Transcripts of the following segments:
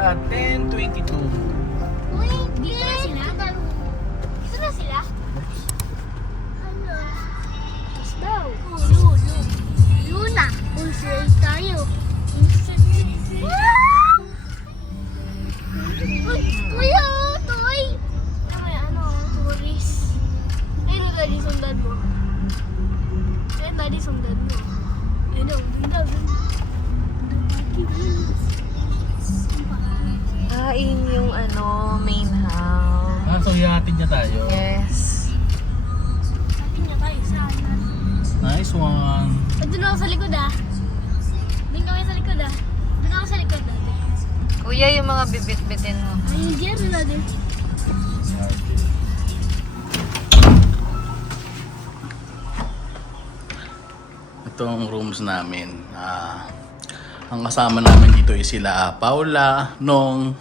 at 10:22. Uy, dito na sila? Dito na sila? Ano? Tapos daw. Luna. Unsay tayo. Uy, kuya, toy. Ano, tourist. Ayun na daddy, sundan mo. Ayun daddy, sundan mo. Ayun na, Kain yung main house. So ihatid niya tayo. Yes. Sabi niya tayo, sana. Nice one. Doon ako sa likod Doon kami sa likod Doon ako sa likod Kuya, yung mga bibit-bitin mo. Ayun dyan na din. Ito ang rooms namin. Ang kasama namin dito ay sila Paula, Nong,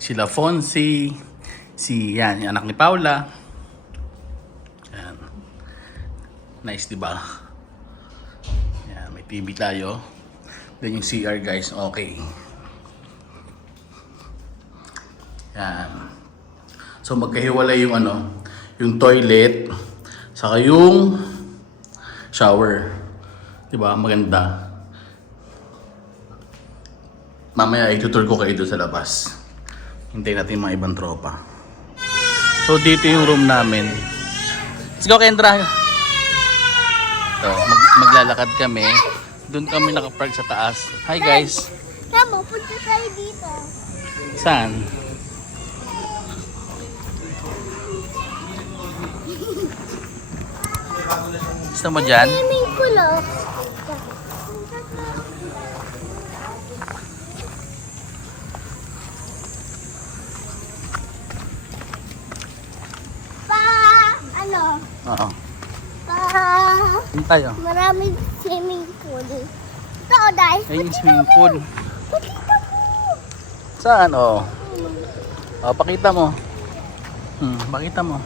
sila Fonzie, yan, yung anak ni Paula. Yan. Nice, diba? Yan, may TV tayo. Then yung CR guys, okay. Yan. So magkahiwalay yung yung toilet, saka yung shower. Diba? Maganda. Mamaya itutur ko kayo doon sa labas. Hintayin natin yung mga ibang tropa. So dito yung room namin. Let's go, Kendra! So, maglalakad kami. Doon kami nakapark sa taas. Hi guys! Tama, punta tayo dito. Saan? Gusto mo dyan? Swimming pool ano? Oo. Saan tayo? Maraming swimming pool. Ito dahil. Ay, yung swimming pool. Pakita mo. Saan? Oh. Oh, pakita mo. Pakita mo.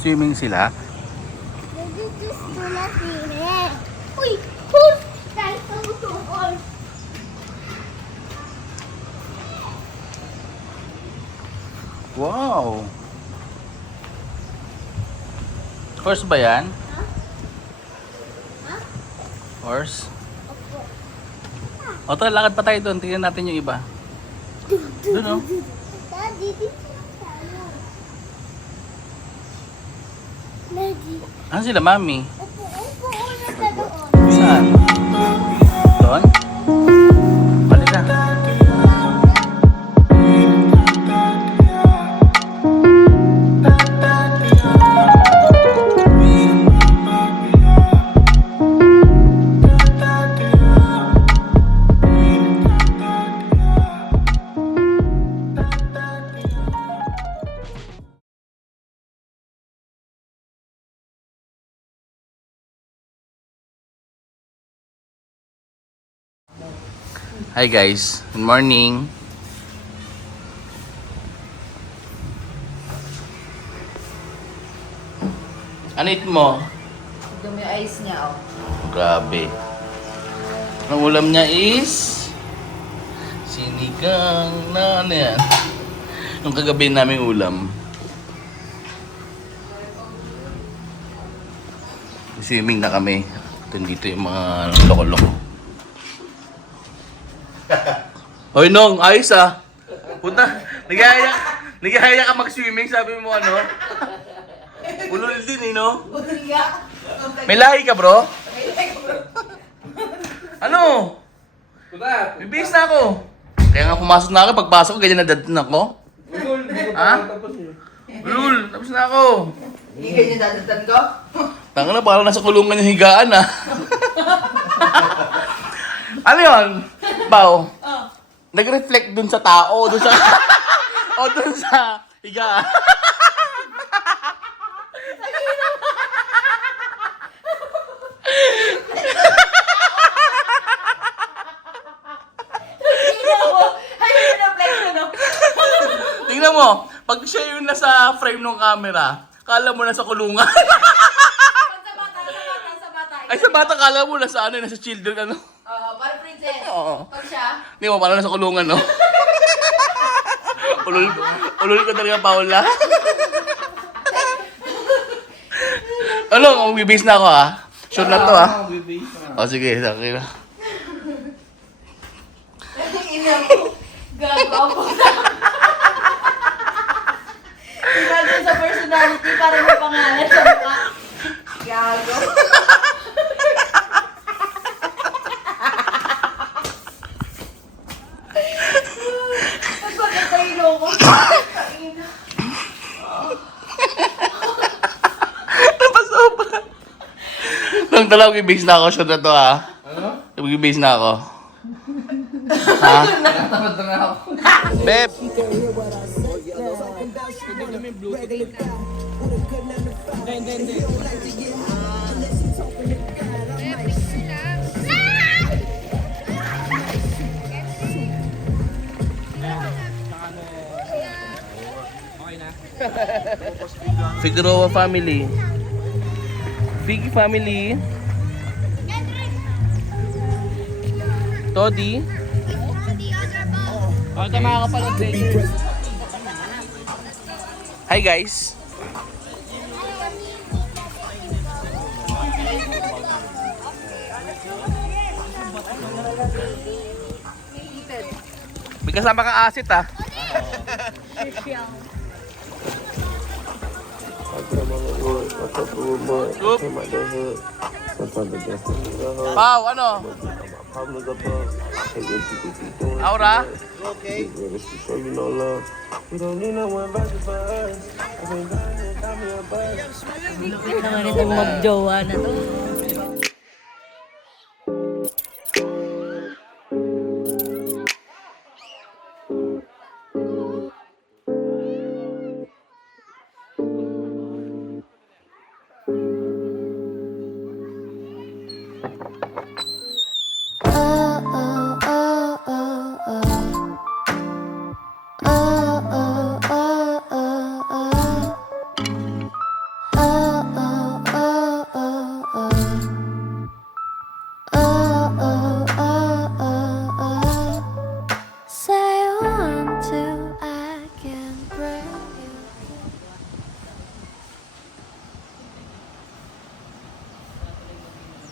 Swimming sila. Dito na swimming. Uy, pool! Dahil sa motor. Wow! Horse ba yan? Ha? Horse? Opo. O tara, lakad pa tayo doon. Tingnan natin yung iba. Doon oh. Daddy, dito na tayo. Daddy. Ano sila, mami? Upo na sa doon. Saan? Doon? Balik na. Hi guys, good morning. Ano eat mo? Dumi ice niya, oh. Grabe. Ang ulam niya is sinigang na ano yan? Yung kagabi naming ulam. Swimming na kami. Dito yung mga loko-loko. Hoy Nong, ayos ah. Punta, nagahaya ka mag-swimming, sabi mo ano? Ulol din eh, no? May lahi ka, bro? Ano? Bibihis na ako. Kaya nga pumasok na ako, pagpasok ko, ganyan na dadating ako. Ha? Ulol, tapos na ako. Hindi ganyan dadatan ko? Tanga na, parang nasa kulungan yung higaan ah. Ano yun? Bao? Nag-reflect dun sa tao, dun sa... o dun sa higaan. Tingnan mo, pag siya yung nasa frame ng camera, kala mo nasa kulungan. Sa bata. Ay, sa bata kala mo nasa ano, nasa children ano. Parang princess. Oo. Pag siya, Hindi mo, parang nasa kulungan, no? ulul ko talaga, Paula. Ano, magbibase na ako, ha? Sure na to, ha? O, sige, okay na. ina mo. Gago ako na. Tingnan sa personality para may pangalan sa mukha. Gago. Bakit tayo loko? Napasopa. Nang talagang magbibase na ako, sure na to, ha? Ano? Magbibase na ako. Ha? Nakatamad na nga ako. Beb! Figueroa family. Figgy family. Toddy. Hi guys. May kasama kang asit ah. Oop. Pau, ano? Aura? Lupit naman itong mag-jowa na to.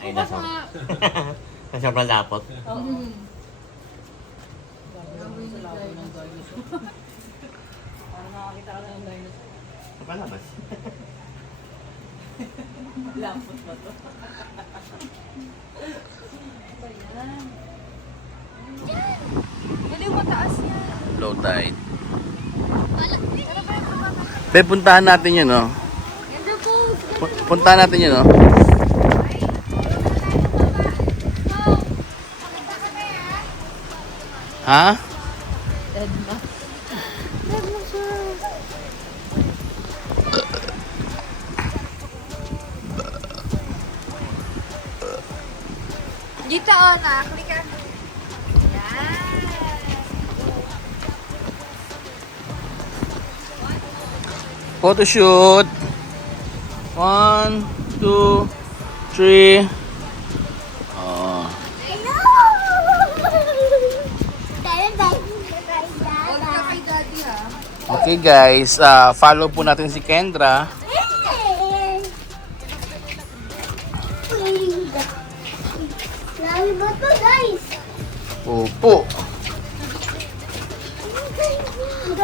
Ay, nasa. Sobrang lapot. Napalabas. Lapot ba to? Galing mataas yan. Low tide. Beb, puntahan natin yun, no? Puntahan natin yun, no? Ha? Dead na. Dito, oh, na-click ka. Yan. Photoshoot. 1, 2, 3. Oh. Okay guys, follow po natin si Kendra. Lagi ba to, guys? Opo.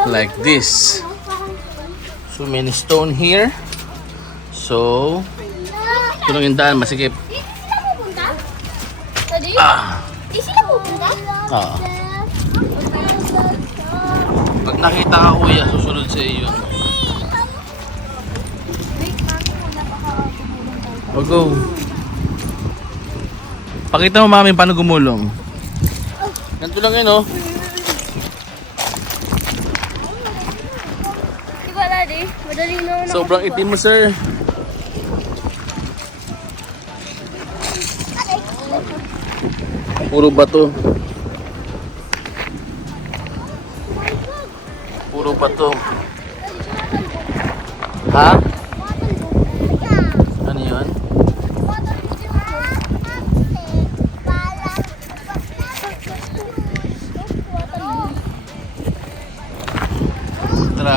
Like this. So many stone here. So, ito lang yung daan, masikip. Di sila pupunta? Tadi? Di sila pupunta? Oo. Pag nakita ka kuya, susunod sa iyo. O go. Pakita mo mami paano gumulong. Ganito lang yun oh. Diba, Daddy? Madali na ako Sobrang itim mo sir. Puro bato. Puro bato. Ha? Ano yun?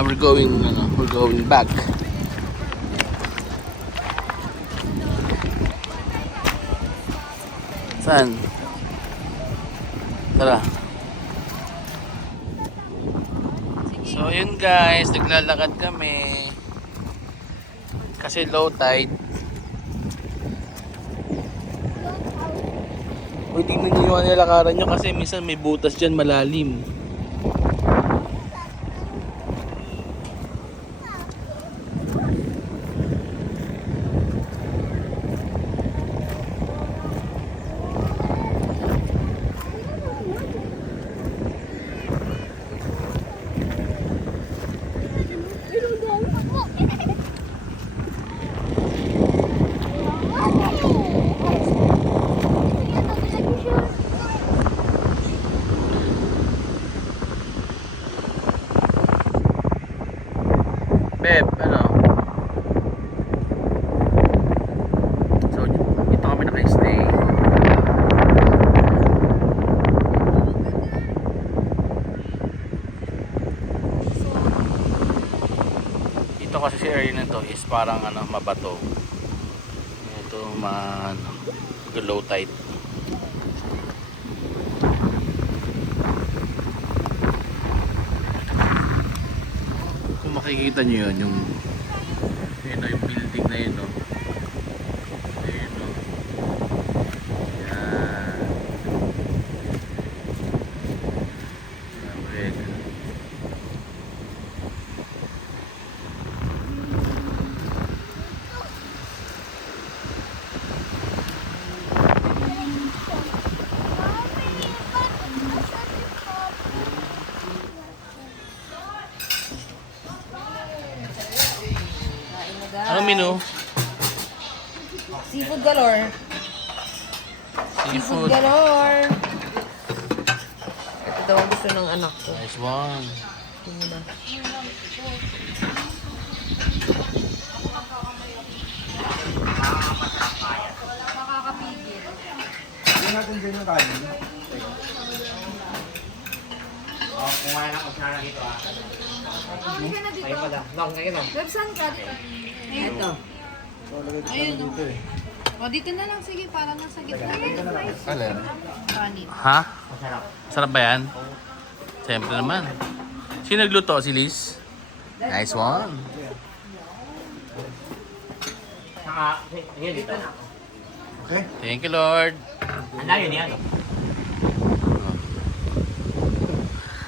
we're going back. Saan? Tara. So yun guys, naglalakad kami. Kasi low tide. Uy, tingnan nyo yung nilakaran nyo kasi minsan may butas dyan malalim. Beb, ano? So, dito kami naka-stay. Dito kasi si area na to is parang ano, mabato. Ito, low tide. Kung makikita nyo yun, yung building na yun, no? Ayun, no? Yan. Grabe. Ano menu? Seafood galore. Seafood. Galore. Ito daw ang gusto ng anak ko. Nice one. Tingnan na. Hindi natin din yung kanin. Kumain ako siya na dito ah. Ayun pala. Long, ngayon lang. Websan ka. Ito. Ayun o. O, dito na lang. Sige, para nasa gitna. Alin? Kanin. Ha? Masarap. Sarap ba yan? Siyempre naman. Sino nagluto? Si Liz? Nice one. Saka, sige dito na. Okay. Thank you, Lord. Ang layo niya, no?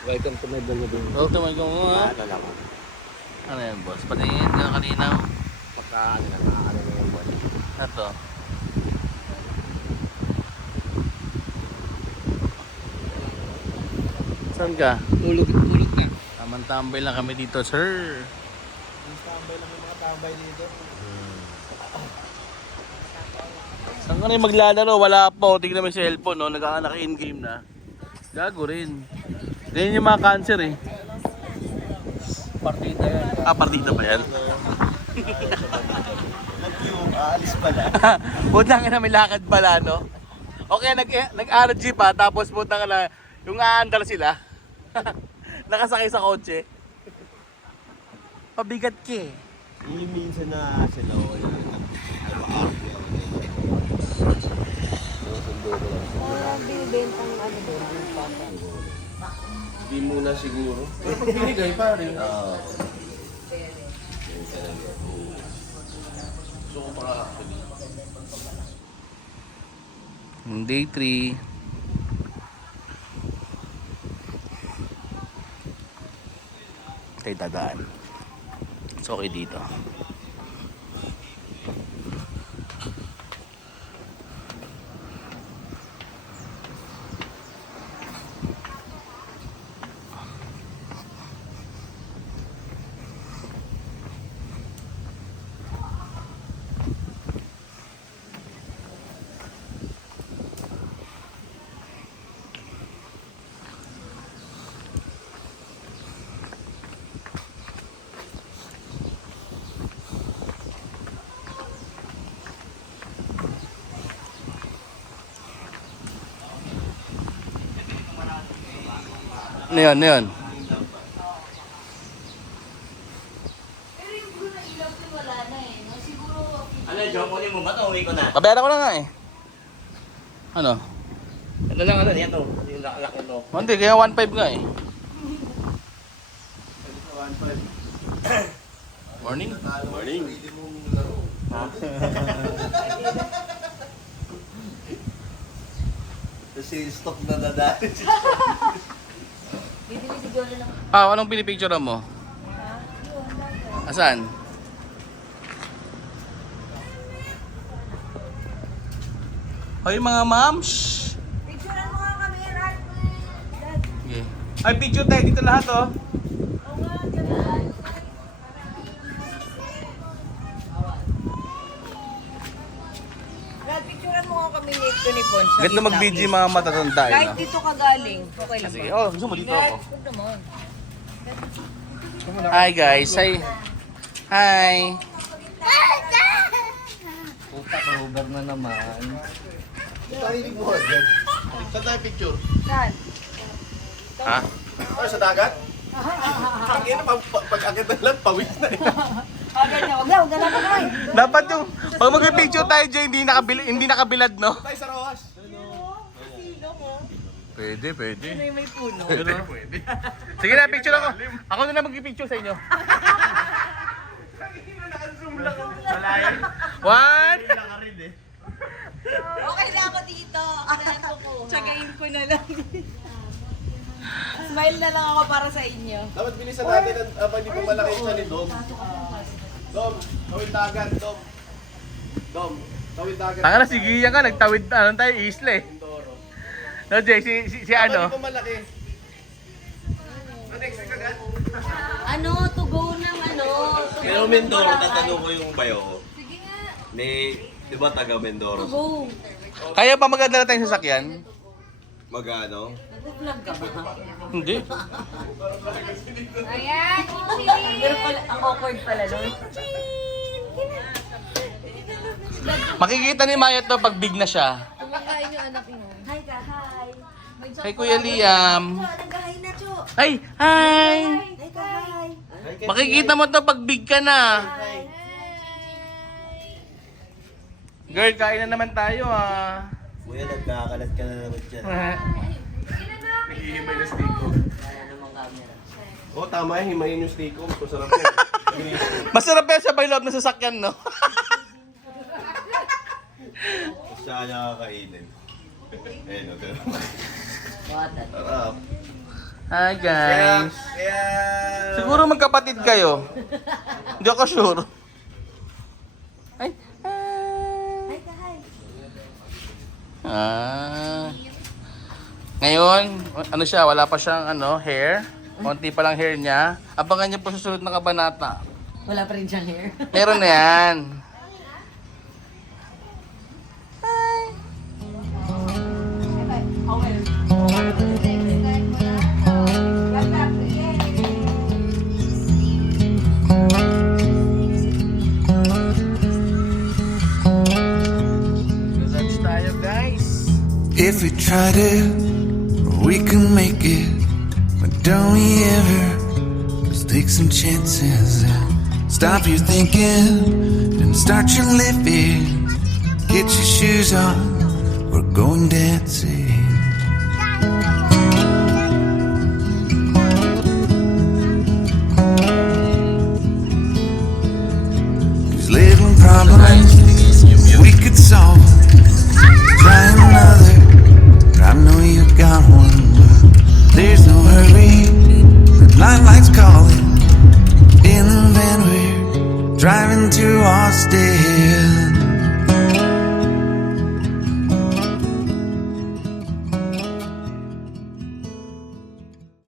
Welcome to my vlog din. Welcome to my mga. Ano lang. Ano yan, boss? Patingin ka kanina. Pagka ano na maaano na yung buwan. Ito. Saan ka? Tulog na. Tamang-tambay lang kami dito, sir. Tambay lang yung mga tambay dito. Saan ka na yung maglalaro? Wala pa. O, tignan mo yung cellphone, no? Nagkakanak in-game na. Gago rin. Ganyan yung mga cancer, eh. Partida yan. Ah, partida pa yan? Aalis pala. Putang na may lakad pala, no? Okay, nag-RG pa, tapos putang na, yung aandar sila. Nakasakay sa kotse. Pabigat ka eh. Yung minsan na sila o yung alba-arby. Susundo ko lang. Binibentang ano doon. Di muna siguro. Pero pag binigay, pare. Oo. Gusto ko pa yung day 3. Tayo dadaan. It's okay dito. Ano yun? Bayaran ko na nga eh. Ano? Ito lang ano, yan to. Yung laki to. Hindi, kaya 1.5 nga eh. Morning. Morning. Kasi stock na dadali. Bibili-bigyan na lang. Ah, anong pinipicture mo? Asan? Hoy mga moms! Picturean mo nga kami, Rat. Okay. Ay, picture tayo dito lahat oh. Rat, picturean mo nga kami ni Pons. Ganda mag-video yung mga matatanda eh. Kahit No? dito ka galing. Okay Ah, lang sige. ba? Oh, gusto mo dito ako. Huwag naman. Hi guys. Hi. Hi. Puta, ka-over na naman. Parinig mo agad. Saan tayo picture? Saan? Ha? Ay, sa dagat? Ang ina, pag-akit na lang, pawis na eh. Ganyan. Huwag na kayo. Dapat yung pag mag-picture tayo dyan, hindi nakabilad, no? Tayo sa Rojas. Pwede, pwede. Ano yung may puno? Pwede. Sige na, picture ako. Ako na mag-picture sa inyo. One. Okay na ako dito. Tsagain ko na lang. Smile na lang ako para sa inyo. Dapat bilisan natin ang hindi po malaki isa ni Dom. Dom, tawid dagat, Dom. Dom, tawid dagat. Tanga na, sige yan ka. Nagtawid tayo, isla eh. Mindoro. No, Jay, si Dapat ano? hindi po malaki. Next week agad. Ano? To go ng ano? Pero Mindoro, tatanong ko yung bayo. Sige nga. Di ba taga Mindoro? Go. Kaya pa magdala tayong sasakyan? Magano? Nag-vlog ka ba? Hindi. Ayan, pero pala, ang awkward pala nun. Makikita ni Maya to pag big na siya. Kumakain yung anak mo. Hi ka, hi. Kay Kuya Liam. Nag-hi na, Cho. Ay, hi! Hi ka, hi. Makikita mo to pag big ka na. Girl, kain na naman tayo ah. Kuya, nagkakalat ka na naman dyan. Naghihimay na steak ko. Oo, tama yung himayin yung steak ko. Masarap yan. Masarap yan sa loob ng sasakyan, no? Siya nakakainin. Ayun, okay. Sarap. Hi guys. Siguro magkapatid kayo. Hindi ako sure. Ay, hi. Hi ka, hi. Ngayon, ano siya, wala pa siyang hair. Konti pa lang hair niya. Abangan niyo po sa susunod na kabanata. Wala pa rin siyang hair. Meron na yan. Lunch tayo guys. If we try to, we can make it. But don't we ever just take some chances and stop your thinking and start your living. Get your shoes on, we're going dancing. These little problems we could solve.